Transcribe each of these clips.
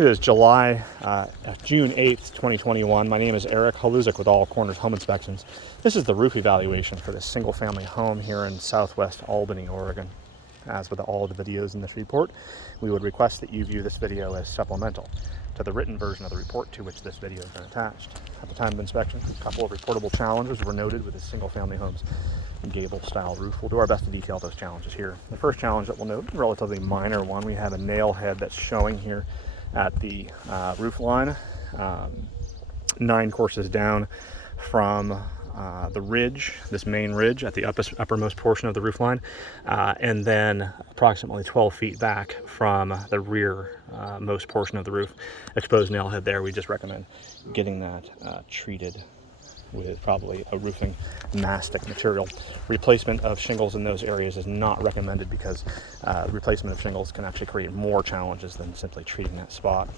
It is June 8th, 2021. My name is Eric Haluzik with All Corners Home Inspections. This is the roof evaluation for this single-family home here in southwest Albany, Oregon. As with all of the videos in this report, we would request that you view this video as supplemental to the written version of the report to which this video has been attached. At the time of inspection, a couple of reportable challenges were noted with this single-family home's gable-style roof. We'll do our best to detail those challenges here. The first challenge that we'll note, a relatively minor one, we have a nail head that's showing here at the roof line, 9 courses down from the ridge, this main ridge at the uppermost portion of the roof line, and then approximately 12 feet back from the rear most portion of the roof. Exposed nail head there. We just recommend getting that treated with probably a roofing mastic material. Replacement of shingles in those areas is not recommended because replacement of shingles can actually create more challenges than simply treating that spot.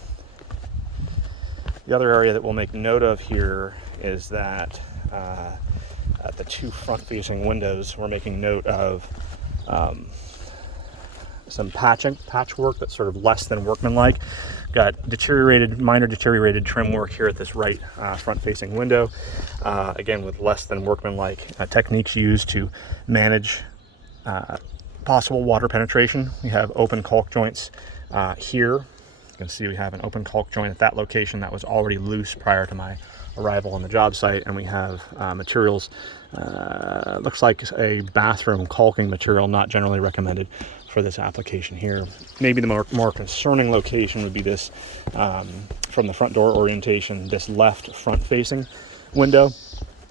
The other area that we'll make note of here is that at the 2 front-facing windows, we're making note of some patchwork that's sort of less than workmanlike. Got minor deteriorated trim work here at this right front-facing window. Again, with less than workmanlike techniques used to manage possible water penetration. We have open caulk joints here. You can see we have an open caulk joint at that location that was already loose prior to my arrival on the job site, and we have materials, looks like a bathroom caulking material, not generally recommended for this application here. Maybe the more concerning location would be this, from the front door orientation, this left front-facing window.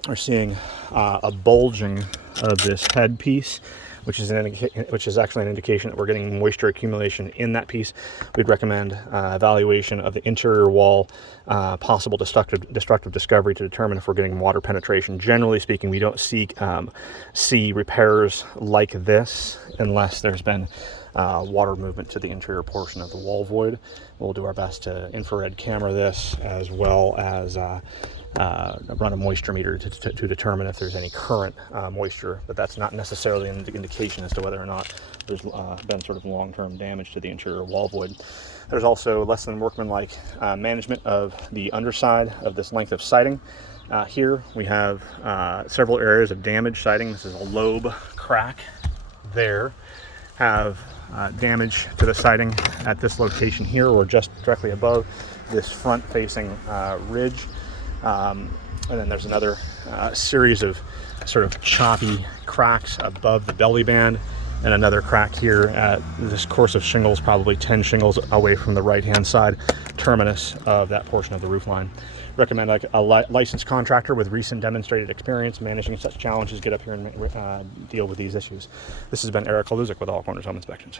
We're seeing a bulging of this headpiece, which is actually an indication that we're getting moisture accumulation in that piece. We'd recommend evaluation of the interior wall, possible destructive discovery to determine if we're getting water penetration. Generally speaking, we don't see repairs like this unless there's been water movement to the interior portion of the wall void. We'll do our best to infrared camera this, as well as run a moisture meter to determine if there's any current moisture, but that's not necessarily an indication as to whether or not there's been sort of long-term damage to the interior wall void. There's also less than workmanlike management of the underside of this length of siding. Here we have several areas of damaged siding. This is a lobe crack there. Have damage to the siding at this location here, or just directly above this front-facing ridge. And then there's another series of sort of choppy cracks above the belly band, and another crack here at this course of shingles, probably 10 shingles away from the right-hand side terminus of that portion of the roof line. Recommend a licensed contractor with recent demonstrated experience managing such challenges get up here and deal with these issues. This has been Eric Haluzik with All Corners Home Inspections.